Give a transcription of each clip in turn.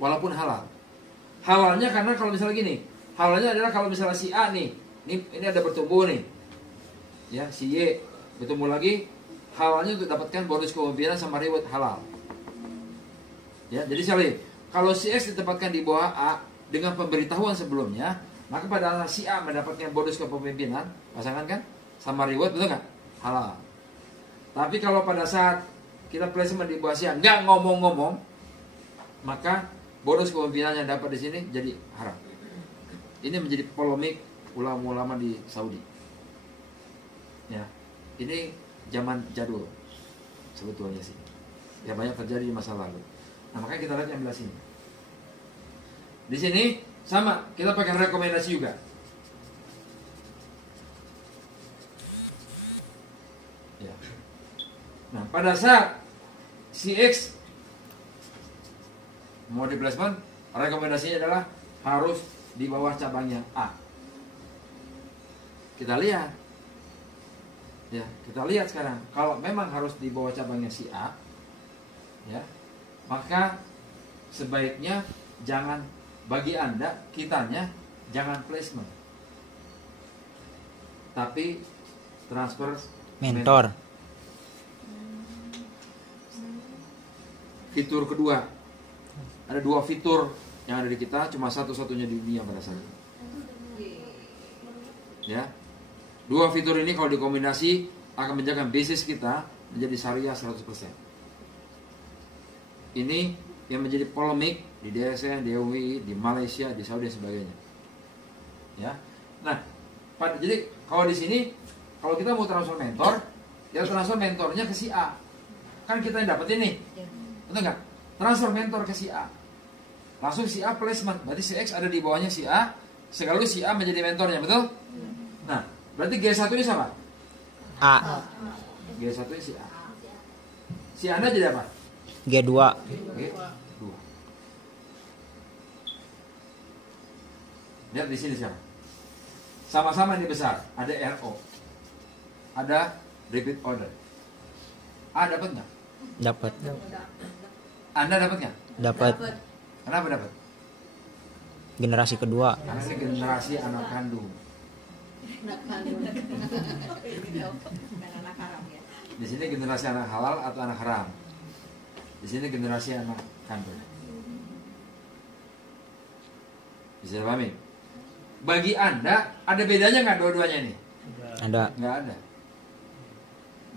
walaupun halal. Halalnya karena kalau misalnya gini, halalnya adalah kalau misalnya si A nih, ini ada bertumbuh nih, ya si Y bertumbuh lagi, halalnya untuk dapatkan bonus kepemimpinan sama reward halal. Ya, jadi sekali, kalau si X ditempatkan di bawah A dengan pemberitahuan sebelumnya, maka pada si A mendapatkan bonus kepemimpinan, pasangan kan, sama reward, betul nggak? Halal. Tapi kalau pada saat kita placement di bawah si A nggak ngomong-ngomong, maka bonus kepemimpinan yang dapat di sini jadi haram. Ini menjadi polemik ulama-ulama di Saudi. Ya, ini zaman jadul sebetulnya sih. Ya banyak terjadi di masa lalu. Nah makanya kita lihat yang belah sini. Di sini sama, kita pakai rekomendasi juga. Ya. Nah pada saat si X mau di placement, rekomendasinya adalah harus di bawah cabangnya A. Kita lihat, ya kita lihat sekarang. Kalau memang harus di bawah cabangnya si A, ya maka sebaiknya jangan, bagi Anda, kitanya jangan placement, tapi transfer mentor. Fitur kedua, ada 2 fitur yang ada di kita, cuma satu-satunya di dunia pada saat ini. Ya, 2 fitur ini kalau dikombinasi akan menjaga bisnis kita menjadi syariah 100%. Ini yang menjadi polemik di DSN, di UI, di Malaysia, di Saudi dan sebagainya. Ya, nah, jadi kalau di sini, kalau kita mau transfer mentor, ya transfer mentornya ke si A. Kan kita yang dapetin nih, betul nggak? Transfer mentor ke si A, langsung si A placement, berarti si X ada di bawahnya si A, sekaligus si A menjadi mentornya, betul? Nah, berarti G1 ini siapa? A. G1 ini si A. Si Anda jadi apa? G2. G2. Lihat di sini siapa? Sama-sama ini besar, ada RO, ada repeat order. A dapat nggak? Dapat. Anda dapat nggak? Dapat. Kenapa dapat? Generasi kedua. Karena ini generasi anak kandung. Di sini generasi anak halal atau anak haram. Di sini generasi anak kandung. Bisa dipahami? Bagi Anda ada bedanya nggak dua-duanya nih? Ada. Nggak ada.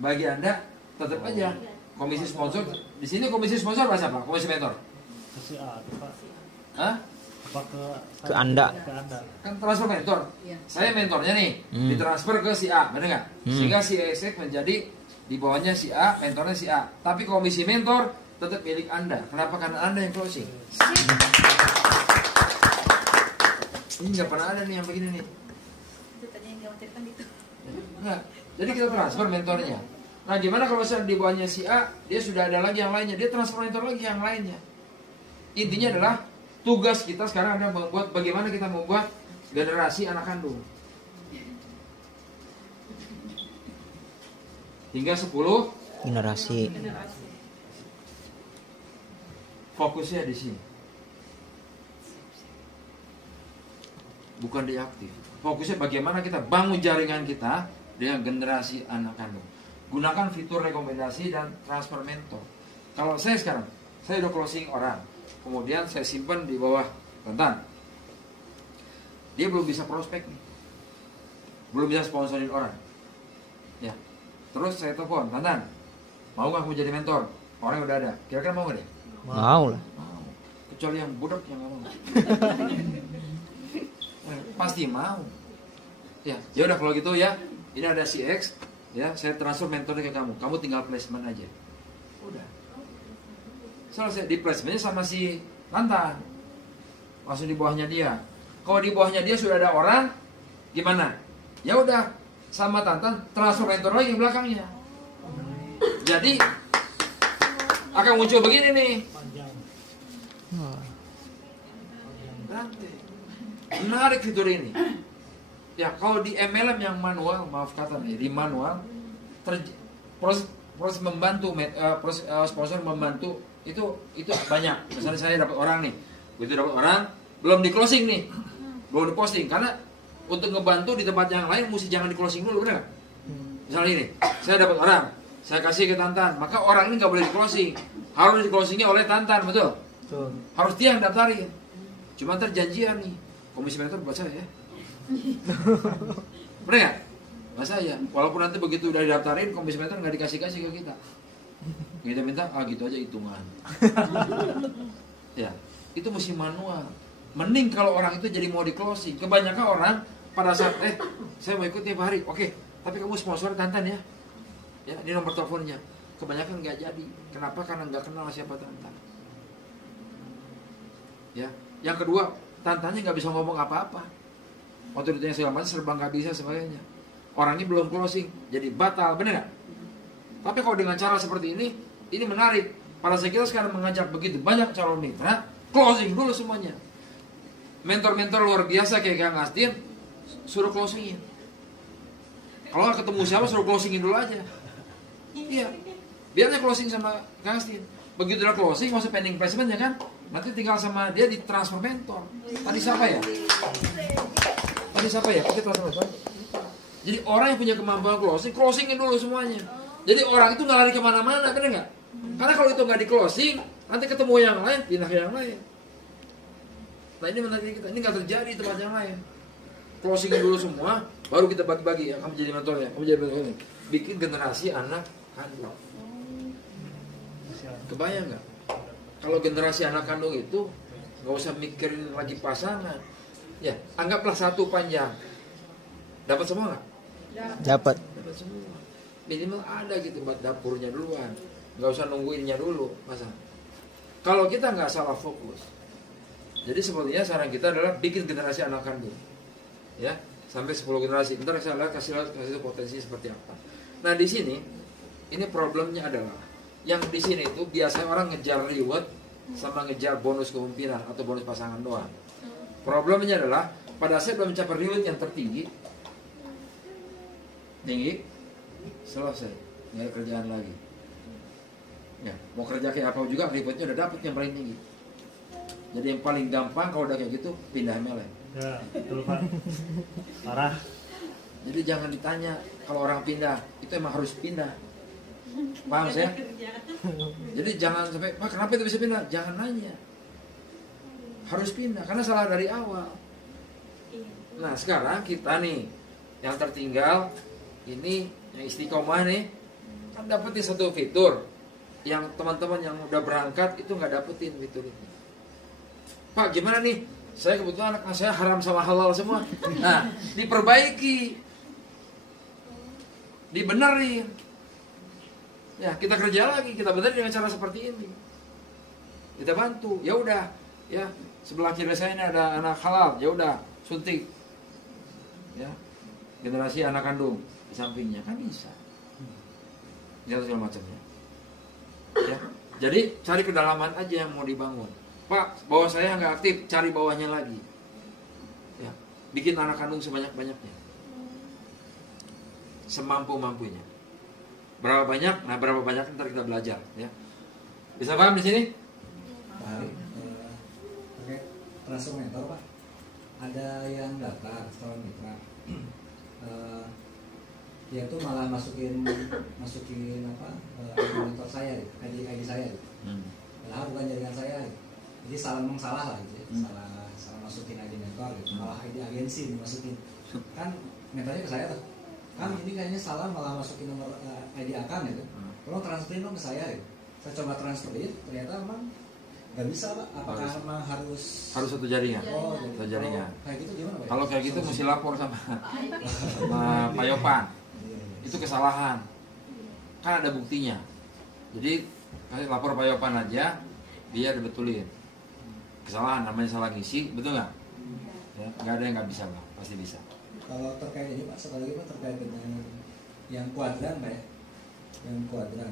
Bagi Anda tetap aja komisi sponsor. Di sini komisi sponsor bahasa apa? Komisi mentor. Kasih A, Pak. Hah? Apa Ke Anda. Ke Anda. Kan transfer mentor. Saya mentornya nih, ditransfer ke si A, benar nggak? Sehingga si X menjadi di bawahnya si A, mentornya si A. Tapi komisi mentor tetap milik Anda. Kenapa? Karena Anda yang closing. Ini nggak pernah ada nih yang begini nih. Itu tadi yang dikhawatirkan itu. Nggak. Jadi kita transfer mentornya. Nah gimana kalau misalnya di bawahnya si A, dia sudah ada lagi yang lainnya, dia transfer mentor lagi yang lainnya. Intinya adalah tugas kita sekarang adalah membuat, bagaimana kita membuat generasi anak kandung. Hingga 10 Generasi. fokusnya di sini. Bukan di aktif. Fokusnya bagaimana kita bangun jaringan kita dengan generasi anak kandung. Gunakan fitur rekomendasi dan transfer mentor. Kalau saya sekarang, saya udah closing orang, kemudian saya simpan di bawah Tantan. Dia belum bisa prospek nih, belum bisa sponsorin orang. Ya, terus saya telepon Tantan, mau nggak kamu jadi mentor? Orang udah ada, kira-kira mau nggak deh? Mau lah. Mau. Kecuali yang budak yang nggak mau. Pasti mau. Ya udah kalau gitu ya, ini ada si X. Ya, saya transfer mentornya ke kamu. Kamu tinggal placement aja. Udah. Selesai di placementnya sama si Tantan. Langsung di bawahnya dia. Kalau di bawahnya dia sudah ada orang, gimana? Ya udah, sama Tantan transfer mentor lagi belakangnya. Jadi akan muncul begini nih. Nanti menarik fitur ini. Ya kalau di MLM yang manual, maaf kata nih, di manual proses membantu sponsor membantu itu banyak. Misalnya saya dapat orang nih, begitu dapat orang belum di closing nih, belum di posting karena untuk ngebantu di tempat yang lain mesti jangan di closing dulu, benar nggak? Misalnya ini, saya dapat orang, saya kasih ke Tantan, maka orang ini nggak boleh di closing, harus di closingnya oleh Tantan, betul? Harus dia yang daftarin. Cuma terjanjian nih, komisi mentor buat saya ya. Benar nggak? Nggak saya. Walaupun nanti begitu udah didaftarin, komisi mentor nggak dikasih-kasih ke kita. Kita minta, gitu aja hitungan. Ya, itu mesti manual. Mending kalau orang itu jadi mau di closing. Kebanyakan orang pada saat, saya mau ikut tiap hari. Oke, tapi kamu sponsor Tantan ya. Ya, ini nomor teleponnya. Kebanyakan nggak jadi. Kenapa? Karena nggak kenal siapa Tantan. Ya, yang kedua, Tantannya nggak bisa ngomong apa-apa. Waktu ditanya segala macam serba nggak bisa sebagainya. Orangnya belum closing, jadi batal, benar nggak? Tapi kalau dengan cara seperti ini menarik. Pada saat kita sekarang mengajak begitu banyak calon mitra, closing dulu semuanya. Mentor-mentor luar biasa kayak Kang Astin, suruh closingin. Kalau nggak ketemu siapa, suruh closingin dulu aja. Iya, biarnya closing sama Kang Astin. Begitu udah closing, masuk pending placement ya kan? Nanti tinggal sama dia di transfer mentor. Tadi siapa ya? Pakai transfer mentor. Jadi orang yang punya kemampuan closingin dulu semuanya. Jadi orang itu nggak lari kemana-mana, benar nggak? Karena kalau itu nggak di closing, nanti ketemu yang lain, pindah ke yang lain. Nah ini menarik kita, ini nggak terjadi di tempat yang lain. Closingin dulu semua, baru kita bagi-bagi ya. Kamu jadi mentornya, kamu jadi mentornya. Bikin generasi anak kandung. Kebayang nggak? Kalau generasi anak kandung itu nggak usah mikirin lagi pasangan. Ya, anggaplah satu panjang. Dapat semua nggak? Dapat. Dapat semua. Minimal ada gitu buat dapurnya duluan. Nggak usah nungguinnya dulu, masa. Kalau kita nggak salah fokus. Jadi sebetulnya saran kita adalah bikin generasi anak kandung. Ya, sampai 10 generasi. Ntar saya lihat kasih potensi seperti apa. Nah, di sini ini problemnya adalah yang di sini itu biasanya orang ngejar reward sama ngejar bonus kepemimpinan atau bonus pasangan doang. Problemnya adalah pada saat belum mencapai reward yang tertinggi, selesai, nggak ada kerjaan lagi. Ya, mau kerja kayak apa juga rewardnya udah dapet yang paling tinggi. Jadi yang paling gampang kalau udah kayak gitu pindah MLM. Ya, betul Pak. Parah. Jadi jangan ditanya kalau orang pindah itu emang harus pindah. Paham saya? Jadi jangan sampai, Pak kenapa itu bisa pindah? Jangan nanya. Harus pindah karena salah dari awal. Nah sekarang kita nih yang tertinggal ini yang istiqomah nih kan dapetin satu fitur yang teman-teman yang udah berangkat itu nggak dapetin fitur ini. Pak gimana nih? Saya kebetulan anak saya haram sama halal semua. Nah diperbaiki, dibenerin. Ya kita kerja lagi, kita benerin dengan cara seperti ini. Kita bantu. Ya udah, ya sebelah kiri saya ini ada anak halal. Ya udah suntik. Ya generasi anak kandung di sampingnya kan bisa. Ya segala macamnya. Ya, jadi cari kedalaman aja yang mau dibangun. Pak, bawah saya nggak aktif, cari bawahnya lagi. Ya, bikin anak kandung sebanyak-banyaknya, semampu-mampunya. Berapa banyak? Nah, berapa banyak ntar kita belajar. Ya, bisa paham di sini? Baik. Oke, transfer mentor Pak. Ada yang daftar calon mitra. Dia tuh malah masukin apa ID mentor saya, ID saya. Padahal bukan jaringan saya. Jadi salah lah gitu ya. Salah masukin ID mentor gitu. Malah ID agensi dimasukin. Kan mentornya ke saya tuh. Kan ini kayaknya salah malah masukin nomor ID akun gitu. Tolong transferin dong ke saya gitu. Saya coba transferin, ternyata emang nggak bisa Pak. Apakah memang harus satu jaringan? Oh, satu jaringan. Kayak gitu gimana Pak? Kalau kayak gitu mesti lapor sama Pak Yopan. Itu kesalahan. Kan ada buktinya. Jadi lapor Pak Yopan aja, dia dibetulin. Kesalahan namanya salah ngisi, betul nggak? Ya, nggak ada yang nggak bisa lah, pasti bisa. Kalau terkait ini Pak, sekali lagi Pak terkait dengan yang kuadran Pak ya, yang kuadran.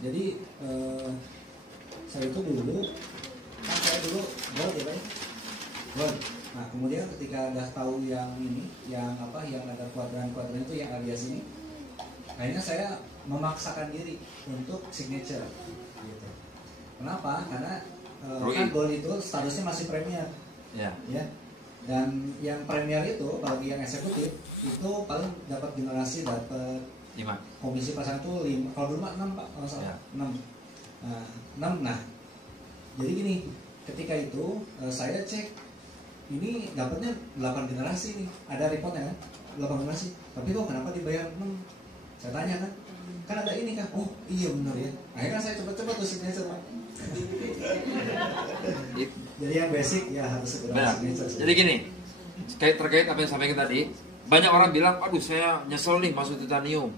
Jadi saya itu dulu, kan saya dulu gold ya Pak ya, gold. Nah kemudian ketika udah tahu yang ini, yang apa, yang ada kuadran itu yang alias ini, akhirnya saya memaksakan diri untuk signature gitu. Kenapa? Karena Rui. kan gold itu statusnya masih premier, Ya. ya. Dan yang premier itu bagi yang eksekutif itu paling dapat generasi dapat 5. komisi pasangan itu 5. Kalau dulu mah 6 Pak, kalau nggak salah. Ya. 6. Nah, 6. Nah, jadi gini, ketika itu saya cek ini dapatnya 8 generasi nih. Ada reportnya kan? 8 generasi. Tapi kok kenapa dibayar 6? Saya tanya kan. Kan ada ini kan. Oh, iya benar ya. Akhirnya saya coba-coba tuh signature, Pak. Jadi yang basic ya harus segera Benar. signature. Jadi gini, terkait apa yang sampaikan tadi, banyak orang bilang, aduh saya nyesel nih masuk titanium.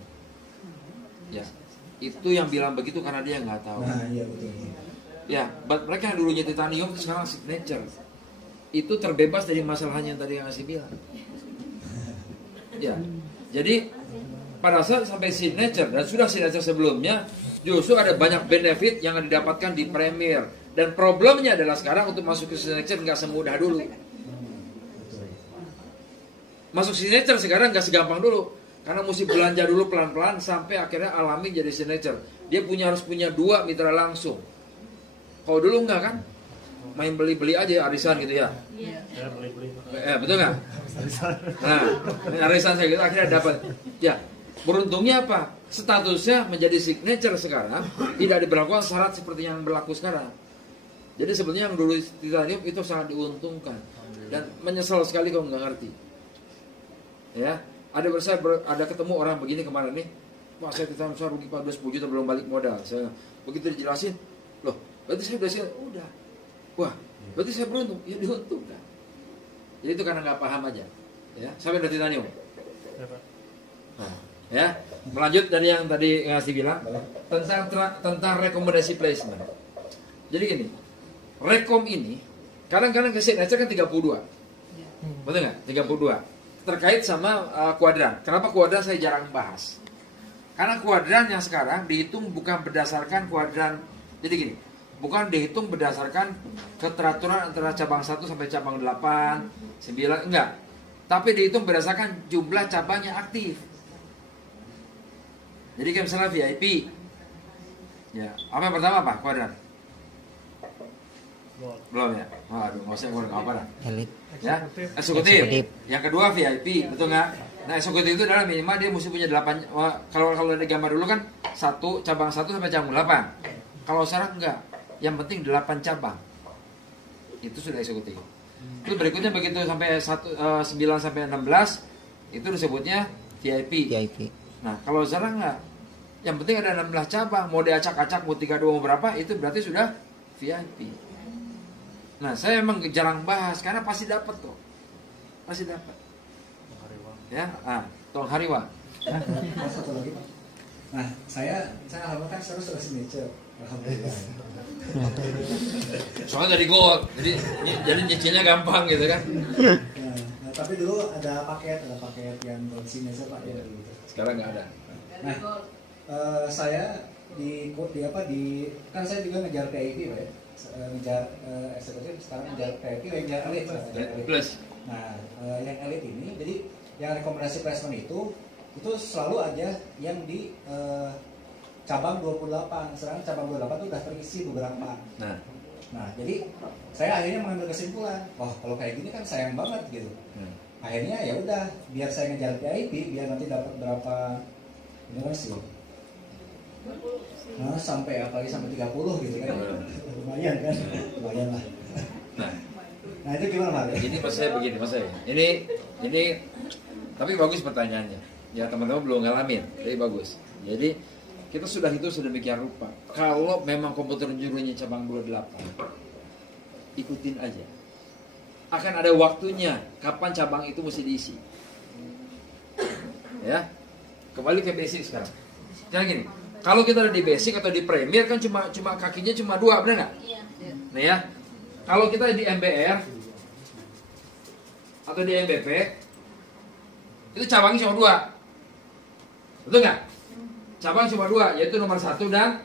Ya, itu yang bilang begitu karena dia nggak tahu. Nah, iya betul. Ya, buat mereka yang dulunya titanium itu sekarang signature. Itu terbebas dari masalahnya yang tadi yang ngasih bilang. Ya, jadi pada saat sampai signature dan sudah signature sebelumnya, justru ada banyak benefit yang didapatkan di premier. Dan problemnya adalah sekarang untuk masuk ke signature nggak semudah dulu. Masuk signature sekarang nggak segampang dulu, karena mesti belanja dulu pelan-pelan sampai akhirnya alami jadi signature. Dia harus punya 2 mitra langsung. Kalau dulu enggak kan, main beli-beli aja arisan gitu ya. Ya beli-beli. Betul nggak? Nah, arisan saya gitu akhirnya dapat. Ya, beruntungnya apa? Statusnya menjadi signature sekarang tidak diberlakukan syarat seperti yang berlaku sekarang. Jadi sebenarnya yang dulu titanium itu sangat diuntungkan dan menyesal sekali kalau nggak ngerti. Ya, ada ketemu orang begini kemarin nih, Pak saya titanium saya rugi 10 juta belum balik modal. Saya begitu dijelasin, loh, berarti saya udah, wah, berarti saya beruntung, ya diuntungkan. Jadi itu karena nggak paham aja, ya. Sampai dari titanium. Nah, ya, melanjut dari yang tadi ngasih bilang tentang rekomendasi placement. Jadi gini, rekom ini kadang-kadang ke signature kan 32. Betul nggak? 32. Terkait sama kuadran. Kenapa kuadran saya jarang bahas? Karena kuadran yang sekarang dihitung bukan berdasarkan kuadran. Jadi gini, bukan dihitung berdasarkan keteraturan antara cabang 1 sampai cabang 8, 9, enggak. Tapi dihitung berdasarkan jumlah cabang yang aktif. Jadi kayak misalnya VIP. Ya, apa yang pertama apa? Kuadran. Belum ya? Waduh, nggak usah ngomong apa dah. Elit. Ya, eksekutif. Eksekutif. Yang kedua VIP, betul nggak? Nah, eksekutif itu adalah minimal dia mesti punya 8. Kalau ada gambar dulu kan cabang 1 sampai cabang 8. Kalau syarat enggak, yang penting 8 cabang. Itu sudah eksekutif. Itu berikutnya begitu sampai 9 sampai 16 itu disebutnya VIP. VIP. Nah, kalau sekarang enggak, yang penting ada 16 cabang, mau diacak-acak, mau 32 mau berapa, itu berarti sudah VIP. Nah, saya emang jarang bahas karena pasti dapat kok. Pasti dapat. Ya, Tong Hariwa. Satu lagi, Pak. Nah, saya alhamdulillah kan sudah signature. Alhamdulillah. Soalnya dari gold, jadi nyicilnya gampang gitu kan. Nah, tapi dulu ada paket yang gold signature Pak ya gitu. Sekarang nggak ada. Nah, saya kan saya juga ngejar PIP Pak ya. Ngejar eksekutif, sekarang ngejar PIP, ngejar elit. Plus. Nah, yang elit ini, jadi yang rekomendasi placement itu selalu aja yang di cabang 28. Sekarang cabang 28 itu udah terisi beberapa. Nah, jadi saya akhirnya mengambil kesimpulan, wah kalau kayak gini kan sayang banget gitu. Akhirnya ya udah, biar saya ngejar PIP, biar nanti dapat berapa generasi. Nah, sampai apalagi sampai 30 gitu kan. Lumayan kan? Lumayan lah. Nah, itu gimana Pak? Ini mas saya begini, mas saya. Ini tapi bagus pertanyaannya. Ya teman-teman belum ngalamin, tapi bagus. Jadi kita sudah itu sedemikian rupa. Kalau memang komputer jurunya cabang 28, ikutin aja. Akan ada waktunya kapan cabang itu mesti diisi. Ya, kembali ke basic sekarang. Jangan gini. Kalau kita ada di basic atau di premier kan cuma kakinya cuma 2, benar nggak? Iya. Nah ya, kalau kita di MBR atau di MBP itu cabangnya cuma 2, betul nggak? Cabang cuma 2, yaitu nomor 1 dan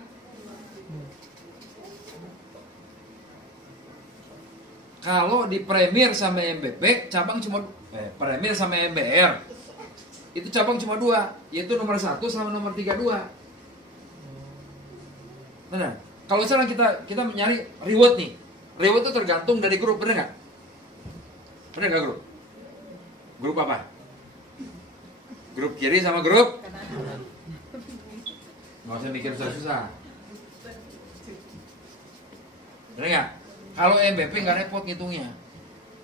kalau di premier sama MBP cabang cuma premier sama MBR itu cabang cuma 2, yaitu nomor 1 sama nomor 32. Benar. Kalau sekarang kita mencari reward nih. Reward itu tergantung dari grup, bener nggak? Bener nggak grup? Grup apa? Grup kiri sama grup? Nggak usah mikir susah-susah. Bener nggak? Kalau MVP nggak repot ngitungnya.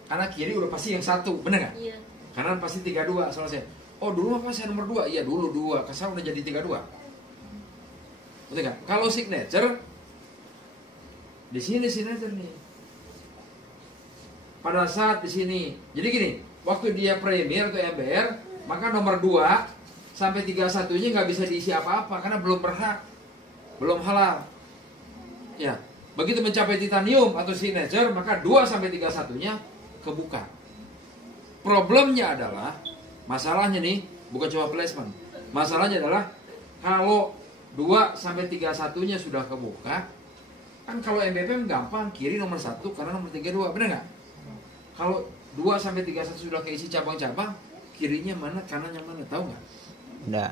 Karena kiri udah pasti yang satu, bener nggak? Iya. Kanan pasti 32 selesai. Oh dulu apa saya nomor 2? Iya dulu 2. Kesal udah jadi 32. Betul nggak? Kalau signature di sini signature nih. Pada saat di sini. Jadi gini, waktu dia premier atau MBR, maka nomor 2 sampai 31-nya nggak bisa diisi apa-apa karena belum berhak. Belum halal. Ya. Begitu mencapai titanium atau signature, maka 2 sampai 31-nya kebuka. Problemnya adalah, masalahnya nih, bukan cuma placement. Masalahnya adalah kalau 2 sampai 31-nya sudah kebuka, kan kalau MVP gampang, kiri nomor 1, kanan nomor 32, benar nggak? Kalau 2 sampai 31 sudah keisi cabang-cabang, kirinya mana, kanannya mana, tahu nggak? Nggak.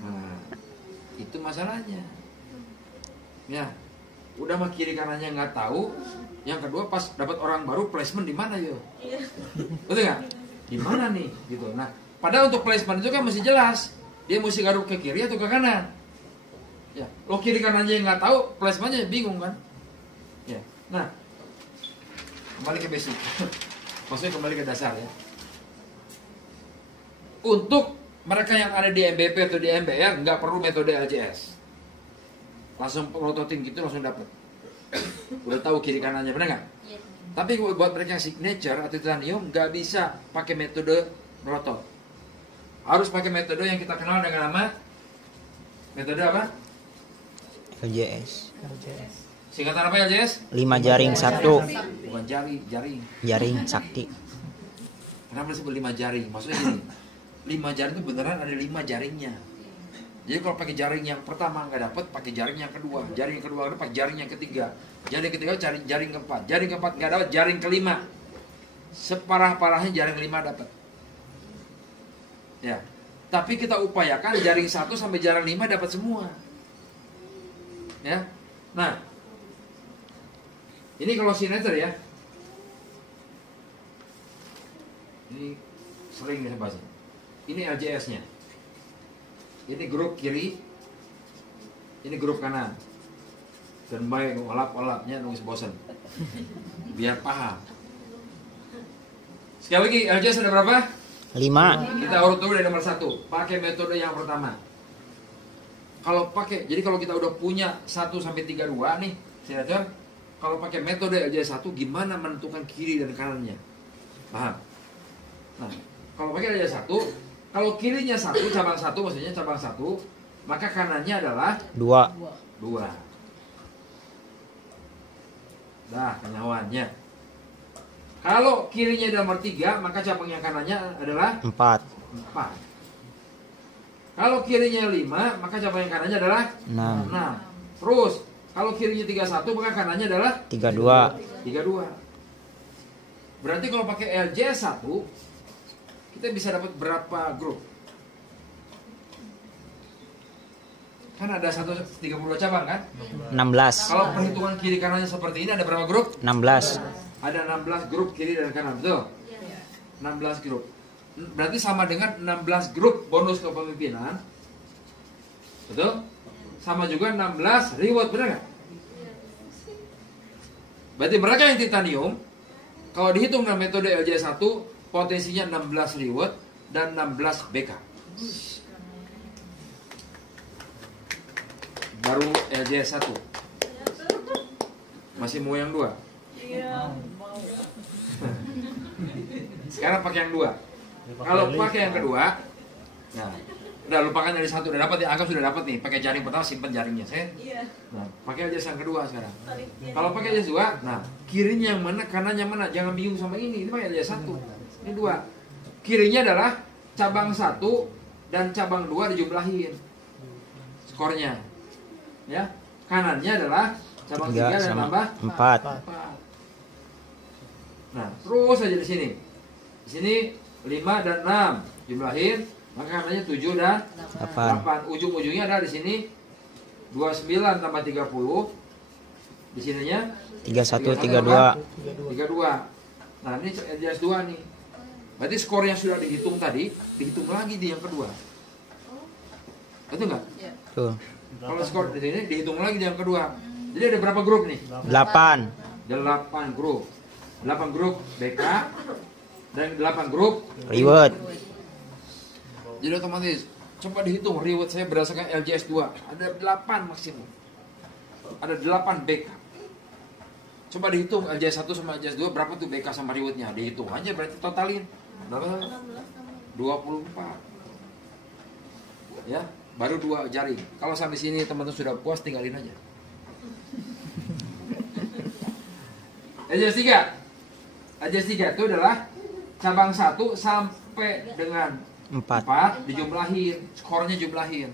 Nah, itu masalahnya. Ya, udah mah kiri kanannya nggak tahu. Yang kedua pas dapat orang baru placement di mana yo? Betul nggak? Di mana nih? Gitu. Nah, padahal untuk placement itu kan mesti jelas. Dia mesti garuk ke kiri atau ke kanan. Ya, lo kiri kanannya nggak tahu, placementnya bingung kan? Ya, nah kembali ke basic, maksudnya kembali ke dasar ya. Untuk mereka yang ada di MVP atau di MBR nggak perlu metode LJS, langsung prototin gitu langsung dapat, udah tahu kiri kanannya, benar nggak? Iya. Tapi buat mereka yang signature atau titanium nggak bisa pakai metode melotot, harus pakai metode yang kita kenal dengan nama metode apa? LJS. Singkatan apa LJS? 5 jaring 1. Bukan jaring. Jaring sakti. Kenapa disebut 5 jaring? Maksudnya gini, 5 jaring itu beneran ada 5 jaringnya. Jadi kalau pakai jaring yang pertama nggak dapat, pakai jaring yang kedua. Jaring yang kedua dapat, jaring yang ketiga. Jaring ketiga cari jaring keempat. Jaring keempat nggak dapat, jaring kelima. Separah-parahnya jaring 5 dapat. Ya. Tapi kita upayakan jaring 1 sampai jaring 5 dapat semua. Ya. Nah, ini kalau signature ya. Ini sering saya bahas. Ini LJS-nya. Ini grup kiri. Ini grup kanan. Dan baik olap-olapnya nulis bosan. Biar paham. Sekali lagi LJS ada berapa? 5. Kita urut dulu dari nomor 1. Pakai metode yang pertama. Jadi kalau kita udah punya 1 sampai 32 nih, signature, kalau pakai metode LJS 1 gimana menentukan kiri dan kanannya? Paham? Nah, kalau pakai LJS 1, kalau kirinya 1, cabang 1 maksudnya cabang 1, maka kanannya adalah 2. 2. Dah, kenyawannya. Kalau kirinya nomor 3, maka cabang yang kanannya adalah 4. 4. Kalau kirinya 5, maka cabang yang kanannya adalah 6. Terus, kalau kirinya 31, maka kanannya adalah 32. 32. Berarti kalau pakai LJS 1, kita bisa dapat berapa grup? Kan ada 32 cabang kan? 16. Kalau perhitungan kiri kanannya seperti ini, ada berapa grup? 16. Ada 16 grup kiri dan kanan, betul? 16 grup. Berarti sama dengan 16 grup bonus kepemimpinan. Betul? Sama juga 16 reward, benar nggak? Berarti mereka yang titanium, kalau dihitung dengan metode LJS 1, potensinya 16 reward dan 16 BK. Baru LJS 1. Masih mau yang 2? Iya, mau. Sekarang pakai yang 2. Kalau pakai yang kedua, nah, udah lupakan dari 1, udah dapat ya, anggap sudah dapat nih. Pakai jaring pertama simpan jaringnya, saya. Iya. Nah, pakai LJS yang kedua sekarang. Iya. Kalau pakai LJS 2, nah, kirinya yang mana, kanannya mana, jangan bingung sama ini. Ini pakai LJS 1. Ini 2. Kirinya adalah cabang 1 dan cabang 2 dijumlahin. Skornya. Ya. Kanannya adalah cabang 3 dan tambah 4. 4. Nah, terus aja di sini. Di sini 5 dan 6 jumlahin, maka kanannya 7 dan 8. Ujung-ujungnya ada di sini 29 tambah 30. Di sininya 31 32. 32. 32. Nah, ini LJS 2 nih. Berarti skor yang sudah dihitung tadi, dihitung lagi di yang kedua. Betul nggak? Tuh. Kalau skor di sini dihitung lagi di yang kedua. Jadi ada berapa grup nih? 8. 8 grup. 8 grup BK dan 8 grup Reward. Jadi otomatis coba dihitung reward saya berdasarkan LJS 2. Ada 8 maksimum. Ada 8 BK. Coba dihitung LJS 1 sama LJS 2 berapa tuh BK sama rewardnya. Dihitung aja berarti totalin. Berapa? 24. Ya, baru 2 jari. Kalau sampai sini teman-teman sudah puas tinggalin aja. LJS 3. LJS 3 itu adalah cabang 1 sampai dengan 4 dijumlahin, skornya jumlahin.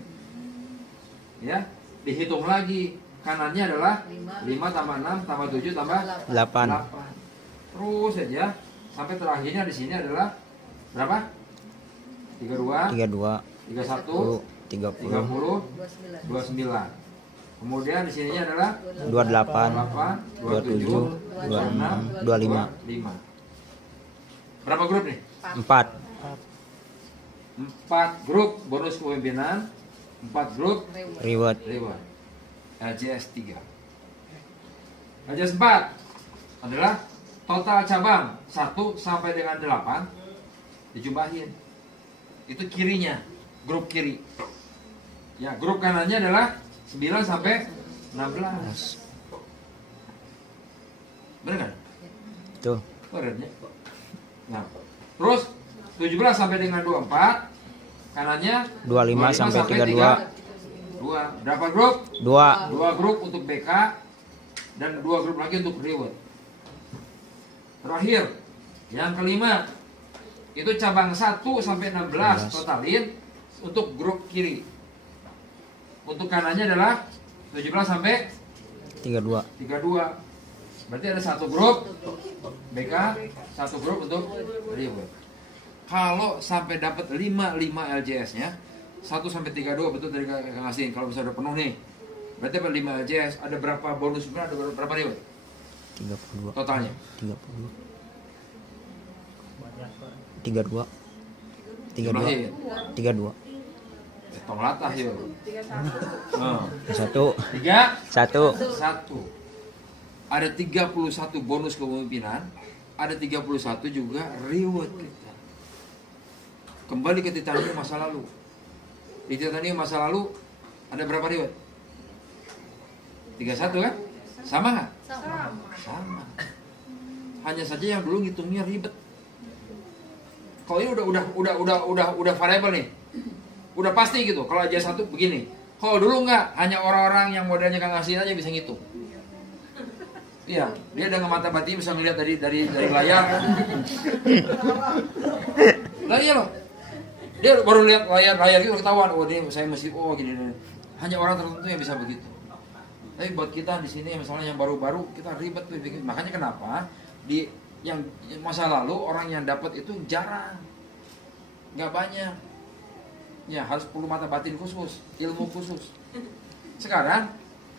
Ya, dihitung lagi. Kanannya adalah 5 tambah 6 tambah 7 tambah 8. Terus saja sampai terakhirnya di sini adalah berapa? 32, 31, 30, 29. Kemudian di sininya adalah 28, 27, 26, 25. 5. Berapa grup nih? 4. 4 grup bonus kepemimpinan, 4 grup Reward. reward. LJS 3. LJS 4 adalah total cabang 1 sampai dengan 8 dijumlahin. Itu kirinya, grup kiri. Ya, grup kanannya adalah 9 sampai 16. Benar kan? Tuh. Benernya. Nah, terus 17 sampai dengan 24, kanannya 25 sampai 32. 2. Berapa grup? 2. 2 grup untuk BK dan 2 grup lagi untuk reward. Terakhir, yang kelima itu cabang 1 sampai 16 totalin untuk grup kiri. Untuk kanannya adalah 17 sampai 32. 32. Berarti ada 1 grup BK, 1 grup untuk reward. Kalau sampai dapat 5 LJS-nya 1 sampai 32 betul dari Kang Asin. Kalau bisa udah penuh nih, berarti ada 5 LJS. Ada berapa bonus? Ada berapa reward? 32. Totalnya 32. Banyak, Pak. 32. 32. jumlahnya. 32. Tong latah yuk. 1. 3 1. 1. Ada 31 bonus kepemimpinan, ada 31 juga reward kita. Kembali ke titanium masa lalu. Di titanium masa lalu ada berapa reward? 31 kan? Sama nggak? Sama. Hanya saja yang dulu ngitungnya ribet. Kalau ini udah variable nih. Udah pasti gitu. Kalau aja 1 begini. Kalau dulu nggak, hanya orang-orang yang modelnya Kang Asin aja bisa ngitung. Iya, dia dengan mata batin bisa ngeliat dari layar. Lah iya loh. Dia baru lihat layar itu ketahuan, oh ini saya mesti gini. Hanya orang tertentu yang bisa begitu. Tapi buat kita di sini misalnya yang baru-baru kita ribet tuh bikin. Makanya kenapa di yang masa lalu orang yang dapat itu jarang, nggak banyak. Ya harus perlu mata batin khusus, ilmu khusus. Sekarang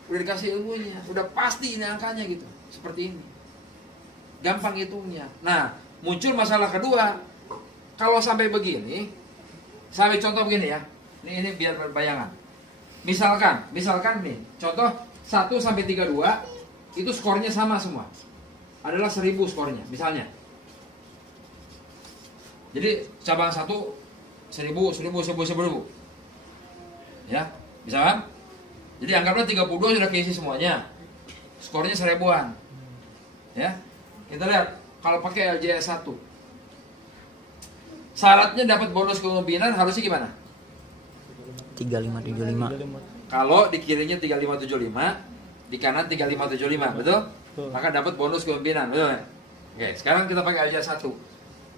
udah dikasih ilmunya, udah pasti ini angkanya gitu, seperti ini. Gampang hitungnya. Nah, muncul masalah kedua. Kalau sampai begini, sampai contoh begini ya. Ini biar bayangan. Misalkan nih, contoh 1 sampai 32 itu skornya sama semua. Adalah 1000 skornya, misalnya. Jadi cabang 1 1000. Ya, bisa kan? Jadi anggaplah 32 sudah keisi semuanya. Skornya 1000-an. Ya. Kita lihat kalau pakai LJS 1. Syaratnya dapat bonus kepemimpinan harusnya gimana? 3575. Kalau di kirinya 3575, di kanan 3575, betul? Maka dapat bonus kepemimpinan, betul ya? Oke, sekarang kita pakai LJS 1.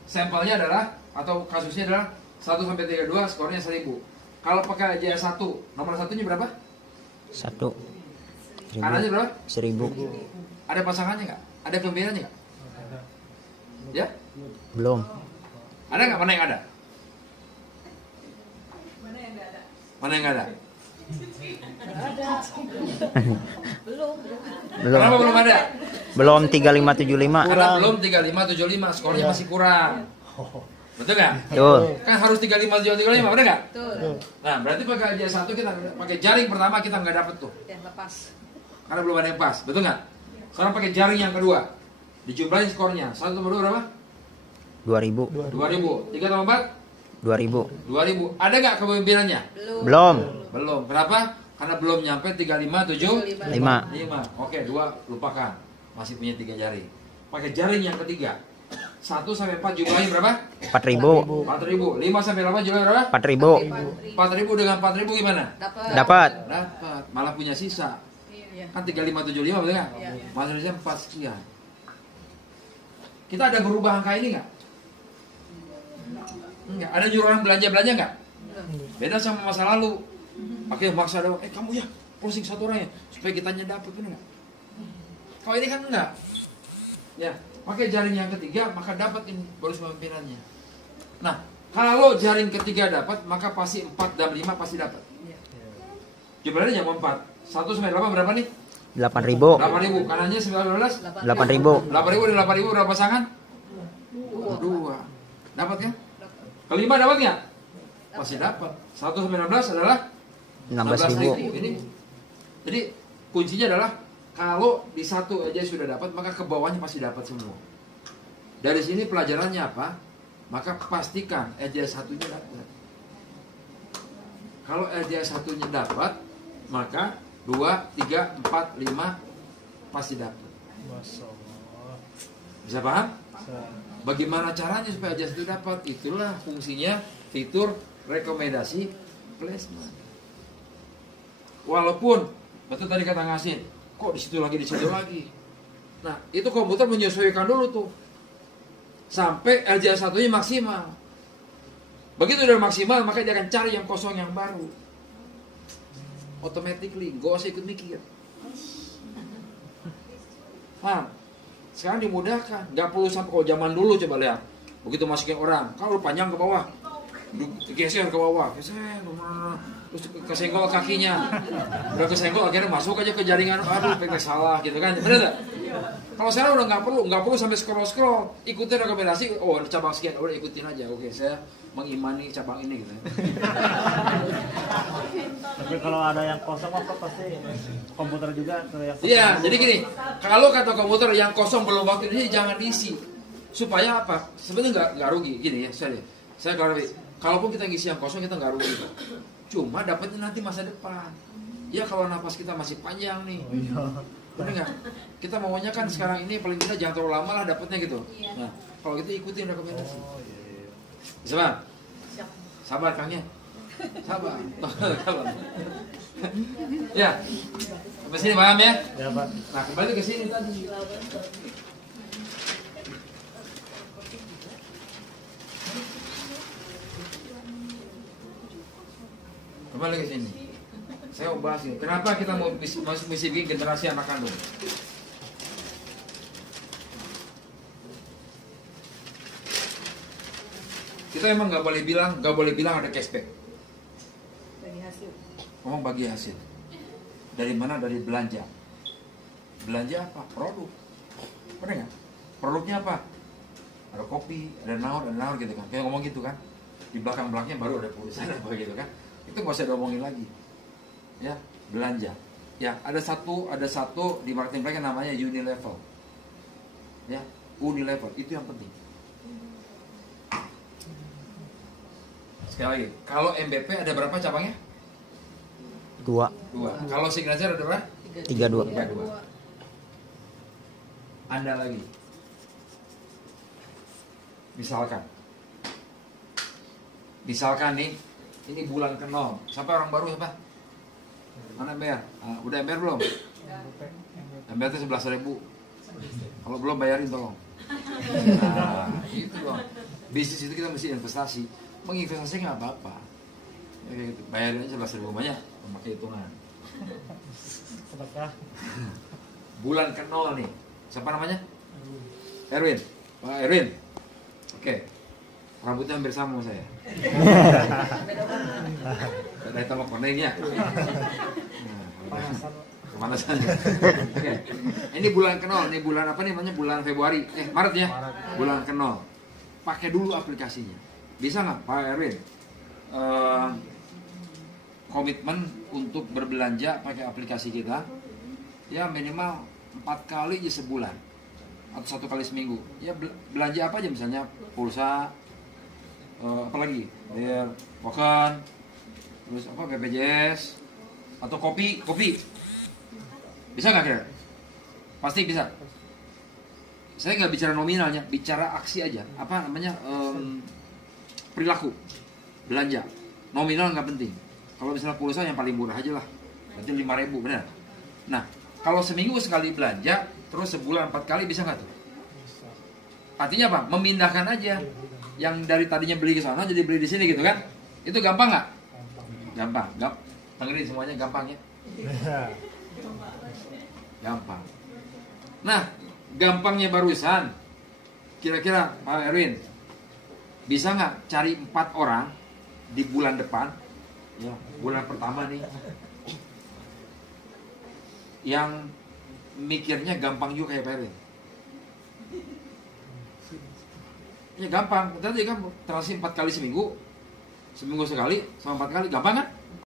Sampelnya adalah atau kasusnya adalah 1 sampai 32 skornya 1000. Kalau pakai LJS 1, nomor 1-nya berapa? 1. Kanannya berapa? 1000. Ada pasangannya nggak? Ada pembinanya nggak? Ya? Belum. Ada nggak? Mana yang ada? Mana yang nggak ada? Ada. Belum. Belum. Kenapa belum ada? Belum 3575. Karena belum 3575, skornya masih kurang. Betul nggak? Betul. Kan harus 3575, benar nggak? Betul. Nah, berarti pakai LJ1 kita pakai jaring pertama kita nggak dapet tuh. Ya, lepas. Karena belum ada yang pas, betul nggak? Sekarang pakai jaring yang kedua. Dijumlahin skornya. 1 tambah 2 berapa? 2000. 2000. 3 tambah 4? 2000. 2000. Ada nggak kepemimpilannya? Belum. Belum. Kenapa? Karena belum nyampe 3575. 5. Oke, 2 lupakan. Masih punya 3 jari. Pakai jaring yang ketiga. 1 sampai 4 jumlahnya berapa? 4000. 4000. 5 sampai 8 jumlahnya berapa? 4000. 4000 dengan 4000 gimana? Dapat. Dapat. Malah punya sisa. Iya. Kan 3575 betul nggak? Iya. Maksudnya 4 sekian. Kita ada berubah angka ini nggak? Enggak. Ada nyuruh orang belanja nggak? Beda sama masa lalu. Pakai maksa dong. Kamu ya closing satu orang ya supaya kitanya dapat, benar nggak? Kalau ini kan enggak. Ya, pakai jaring yang ketiga maka dapat ini bonus pemimpinannya. Nah, kalau jaring ketiga dapat maka pasti 4 dan 5 pasti dapat. Jumlahnya jam 4. 1 sampai 8 berapa nih? 8000. 8000. Kanannya 19. 8000. 8000 dan 8000 berapa pasangan? 2. Dapat ya? Kelima dapat nggak? Pasti dapat. 1 sampai 16 adalah 16.000. Ini. Jadi kuncinya adalah kalau di satu aja sudah dapat maka ke bawahnya pasti dapat semua. Dari sini pelajarannya apa? Maka pastikan EJ satunya dapat. Kalau EJ satunya dapat maka 2, 3, 4, 5 pasti dapat. Bisa paham? Bagaimana caranya supaya EJ satu dapat? Itulah fungsinya fitur rekomendasi placement. Walaupun betul tadi kata Ngasin, kok di situ lagi. Nah, itu komputer menyesuaikan dulu tuh sampai LJ satunya maksimal. Begitu udah maksimal, maka dia akan cari yang kosong yang baru. Automatically, gak usah ikut mikir. Nah, sekarang dimudahkan, nggak perlu sampai kalau zaman dulu coba lihat. Begitu masukin orang, kalau panjang ke bawah, geser ke bawah, terus kesenggol kakinya, udah kesenggol akhirnya masuk aja ke jaringan, aduh PT salah gitu kan, bener gak? Kalau sekarang udah nggak perlu sampai scroll, ikutin rekomendasi, oh cabang sekian, udah ikutin aja, oke saya mengimani cabang ini gitu. Tapi kalau ada yang kosong apa pasti komputer juga ke yang kosong. Iya, jadi gini, kalau kata komputer yang kosong belum waktu ini jangan diisi, supaya apa? Sebenarnya nggak rugi, gini ya, saya kalaupun kita ngisi yang kosong kita nggak rugi. Cuma dapatnya nanti masa depan. Ya kalau napas kita masih panjang nih. Bener nggak? Kita maunya kan sekarang ini paling tidak jangan terlalu lama lah dapatnya gitu. Nah, kalau gitu ikutin rekomendasi. Bisa Bang? Sabar Kangnya. Sabar. Ya. Sampai sini paham ya? Ya, Pak. Nah, kembali ke sini tadi. Kembali ke sini. Saya mau bahas ini. Kenapa kita mau mesti bikin generasi anak kandung? Kita emang nggak boleh bilang ada cashback. Bagi hasil. Ngomong bagi hasil. Dari mana? Dari belanja. Belanja apa? Produk. Benar nggak? Produknya apa? Ada kopi, ada naur gitu kan. Kayak ngomong gitu kan. Di belakang-belakangnya baru ada tulisan apa gitu kan. Itu nggak usah diomongin lagi. Ya, belanja. Ya, ada satu di marketing plan yang namanya Unilevel. Ya, Unilevel itu yang penting. Sekali lagi, kalau MBP ada berapa cabangnya? 2. 2. Kalau Signature ada berapa? 32. 2. Anda lagi. Misalkan nih, ini bulan ke-0. Siapa orang baru siapa? Mana MBR? Udah MBR belum? MBR itu 11.000. Kalau belum bayarin tolong. Nah, gitu dong. Bisnis itu kita mesti investasi. Menginvestasi nggak apa-apa. Ya, gitu. Bayarin aja 11.000 banyak, memakai hitungan. Sedekah. Bulan ke-0 nih. Siapa namanya? Erwin. Pak Erwin. Oke. Rambutnya hampir sama sama saya. Dari tambah konengnya. Kemanasan. Oke. Ini bulan ke-0, ini bulan apa nih namanya? Bulan Februari. Maret ya. Bulan ke-0. Pakai dulu aplikasinya. Bisa nggak Pak Erwin? Komitmen untuk berbelanja pakai aplikasi kita ya minimal 4 kali aja sebulan atau 1 kali seminggu. Ya belanja apa aja, misalnya pulsa, apalagi token, terus apa BPJS atau kopi. Bisa nggak kira? Pasti bisa. Saya nggak bicara nominalnya, bicara aksi aja. Apa namanya, perilaku belanja. Nominal nggak penting. Kalau misalnya pulsa yang paling murah aja lah, berarti 5.000, benar. Nah, kalau seminggu sekali belanja, terus sebulan 4 kali bisa nggak tuh? Artinya apa? Memindahkan aja yang dari tadinya beli ke sana jadi beli di sini gitu kan? Itu gampang nggak? Gampang. Dengerin semuanya gampang ya. Gampang. Nah, gampangnya barusan, kira-kira Pak Erwin bisa nggak cari 4 orang di bulan depan? Ya, bulan pertama nih yang mikirnya gampang juga kayak Pak Erwin. Ya gampang, tadi kan transaksi 4 kali seminggu sekali sama 4 kali, gampang kan?